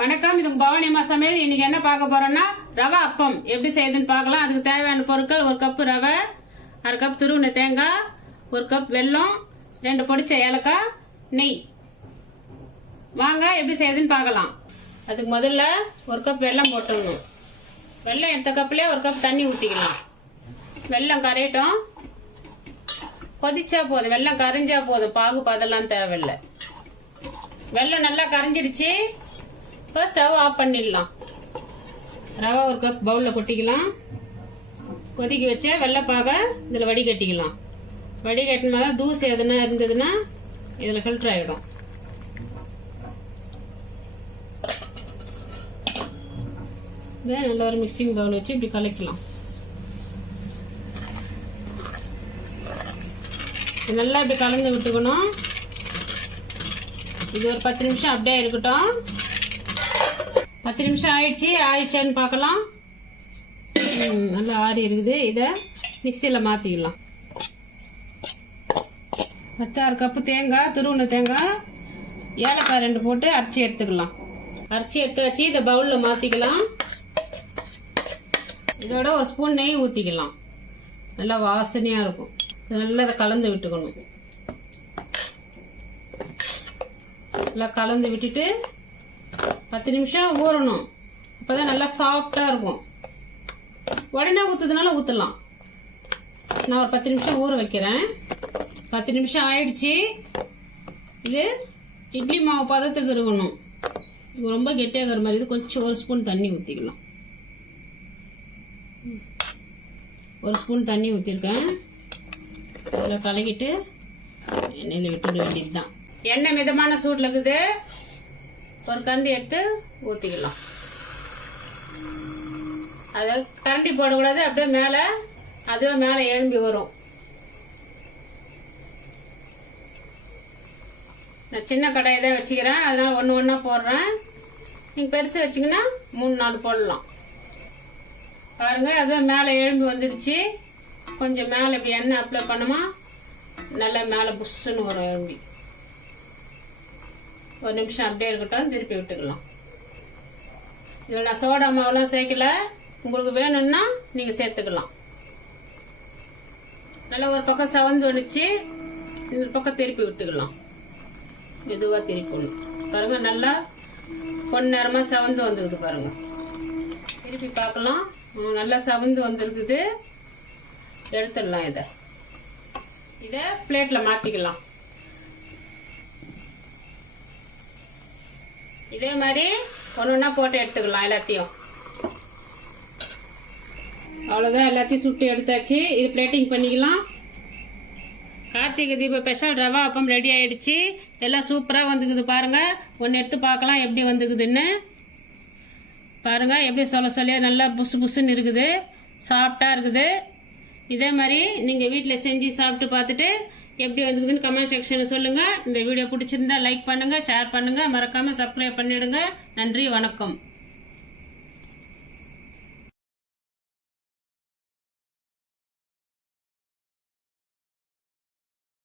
வணக்கம், இது பவானி அம்மா சமையல். இன்னைக்கு என்ன பார்க்க போறோம்னா ரவா அப்பம் எப்படி செய்யுதுன்னு பார்க்கலாம். அதுக்கு தேவையான பொருட்கள்: 1 கப் ரவை, 1/2 கப் துருவின தேங்காய், 1 கப் வெல்லம், 2 பொடிச்ச ஏலக்காய், நெய். வாங்க எப்படி செய்யுதுன்னு பார்க்கலாம். அதுக்கு முதல்ல 1 கப் வெல்லம் போட்டுடணும். வெல்லம் எடுத்த கப்லயே 1 கப் தண்ணி ஊற்றிக்கலாம். வெல்லம் கரையட்டும். கொதிச்சா போதும், வெல்லம் கரைஞ்சா போதும், பாகு பதெல்லாம் தேவையில்லை. வெல்லம் நல்லா கரைஞ்சிடுச்சு. இப்போ ஸ்டவ் ஆஃப் பண்ணிடலாம். ரவை 1 கப் பவுலில் கொட்டிக்கலாம். கொதிக்க வச்ச வெள்ளைப்பாக இதில் வடிகட்டிக்கலாம். வடிகட்டினால தூசு எதுனா இருந்ததுன்னா இதில் ஃபில்டர் ஆகிடும். இதை நல்லா ஒரு மிக்சிங் பவுல் வச்சு இப்படி கலக்கலாம். நல்லா இப்படி கலந்து விட்டுக்கணும். இது ஒரு 10 நிமிஷம் அப்படியே இருக்கட்டும். 10 நிமிஷம் ஆயிடுச்சான்னு பார்க்கலாம். நல்லா ஆறி இருக்குது. இதை மிக்சியில் மாற்றிக்கலாம். 1/6 கப்பு தேங்காய், துருவின தேங்காய், ஏலக்காய் 2 போட்டு அரைச்சி எடுத்துக்கலாம். அரைச்சி எடுத்து வச்சு இதை பவுலில் மாற்றிக்கலாம். இதோட 1 ஸ்பூன் நெய் ஊற்றிக்கலாம். நல்லா வாசனையாக இருக்கும். நல்லா இதை கலந்து விட்டுக்கணும். நல்லா கலந்து விட்டுட்டு 10 நிமிஷம் ஊறணும். அப்போதான் நல்லா சாஃப்டாக இருக்கும். உடனே ஊற்றுறதுனால ஊற்றலாம். நான் ஒரு 10 நிமிஷம் ஊற வைக்கிறேன். 10 நிமிஷம் ஆயிடுச்சு. இது இட்லி மாவு பதத்துக்கு இருக்கணும். இது ரொம்ப கெட்டியாகிற மாதிரி. இது கொஞ்சம் 1 ஸ்பூன் தண்ணி ஊற்றிக்கலாம். 1 ஸ்பூன் தண்ணி ஊற்றிருக்கேன். அதில் கலக்கிட்டு எண்ணெயில் விட்டுட வேண்டியது தான். எண்ணெய் மிதமான சூட்டில் இருக்குது. ஒரு கரண்டி எடுத்து ஊற்றிக்கலாம். அதை கரண்டி போடக்கூடாது, அப்படியே மேலே அதுவே மேலே எழும்பி வரும். நான் சின்ன கடாயை தான் வச்சுக்கிறேன், அதனால ஒன்று ஒன்றா போடுறேன். நீங்கள் பெருசு வச்சிங்கன்னா 3-4 போடலாம். பாருங்க, அதுவே மேலே எழும்பி வந்துடுச்சு. கொஞ்சம் மேலே இப்படி எண்ணெய் அப்ளை பண்ணுமா நல்லா மேலே புஷ்ஷுன்னு வரும் எழும்பி. 1 நிமிஷம் அப்படியே இருக்கட்டும். திருப்பி விட்டுக்கலாம். இதில் நான் சோடா மாவுலாம் சேர்க்கல. உங்களுக்கு வேணும்னா நீங்கள் சேர்த்துக்கலாம். நல்லா ஒரு பக்கம் சவந்து வந்துச்சு. இன்னொரு பக்கம் திருப்பி விட்டுக்கலாம். மெதுவாக திருப்பி ஒன்று பாருங்க. நல்லா பொன்னிறமாக சவந்து வந்துருக்குது பாருங்க. திருப்பி பார்க்கலாம். நல்லா சவந்து வந்துருக்குது. எடுத்துடலாம். இதை பிளேட்டில் மாற்றிக்கலாம். இதே மாதிரி ஒன்று போட்டு எடுத்துக்கலாம் எல்லாத்தையும். அவ்வளோதான், எல்லாத்தையும் சுட்டு எடுத்தாச்சு. இது பிளேட்டிங் பண்ணிக்கலாம். கார்த்திகை தீப ஸ்பெஷல் ரவா அப்பம் ரெடி ஆயிடுச்சு. எல்லாம் சூப்பராக வந்துக்குது பாருங்க. ஒன்று எடுத்து பார்க்கலாம் எப்படி வந்துக்குதுன்னு. பாருங்க, எப்படி சொல்லியா நல்லா புசு புசுன்னு இருக்குது. சாஃப்டாக இருக்குது. இதே மாதிரி நீங்கள் வீட்டில் செஞ்சு சாப்பிட்டு பார்த்துட்டு எப்படி வந்ததுன்னு கமெண்ட் செக்ஷனில் சொல்லுங்கள். இந்த வீடியோ பிடிச்சிருந்தா லைக் பண்ணுங்கள், ஷேர் பண்ணுங்கள், மறக்காமல் சப்ஸ்கிரைப் பண்ணிடுங்க. நன்றி, வணக்கம்.